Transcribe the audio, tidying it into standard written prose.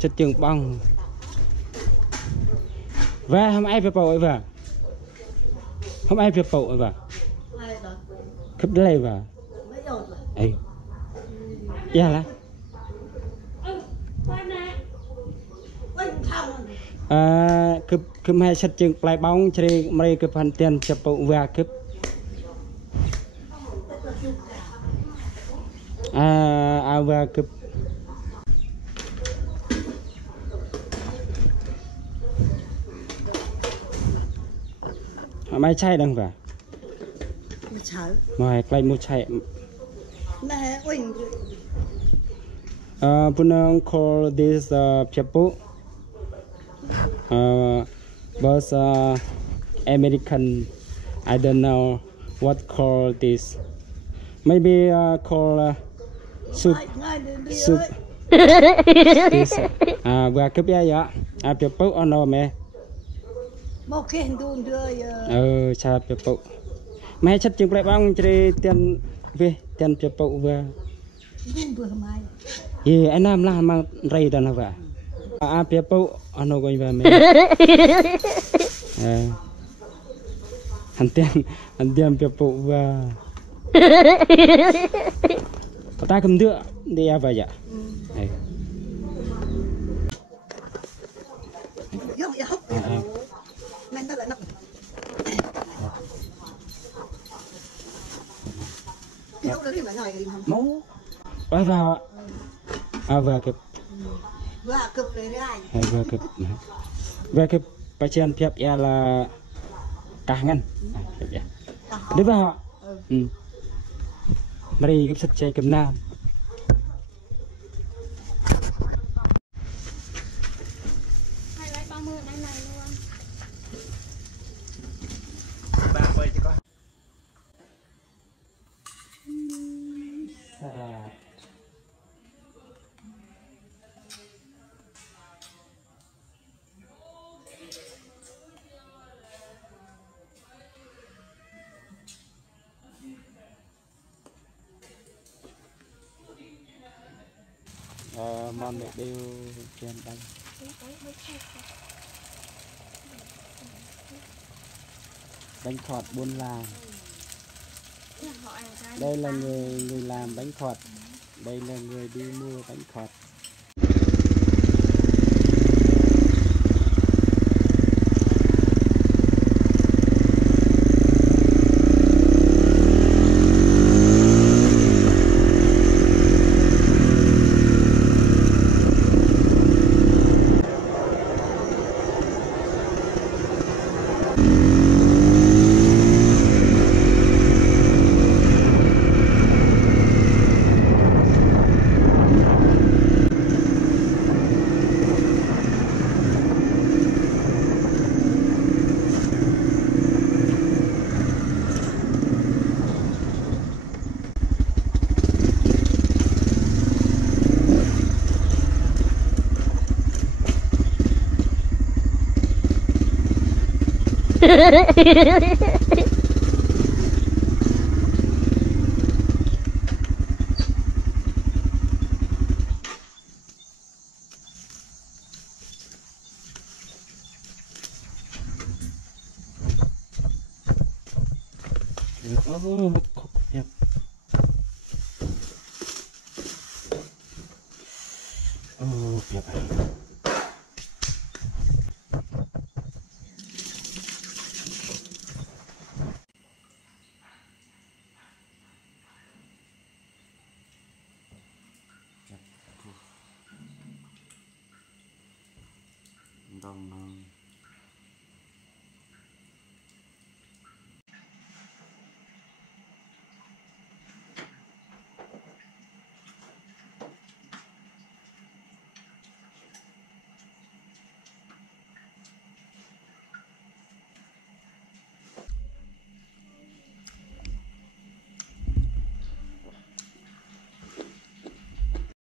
chất chừng băng và không ai phải bầu ấy vào không ai phải bầu ấy vào khắp đây vào ấy dạ là cứ hai chất chừng play bóng chơi mấy cái phần tiền chụp bầu và cứ và cứ máy chay đang vào ngoài play một chay BuNong call this people but American I don't know what call this maybe call soup this và cái bé vậy people on know me cha people mấy chất chừng lại băng chơi tiền về tiền people vừa gì anh làm là mang rầy đó là vậy people on know going về me anh tiền people vừa ta cầm được đi vậy ạ quay vào vừa kịp vừa kịp phải chen phép là cả ngăn đi vào mày cái sắt chạy cầm nam món này đều trên đây bánh khọt buôn làng đây là người làm bánh khọt đây là người đi mua bánh khọt Biăp. Biăp. đồng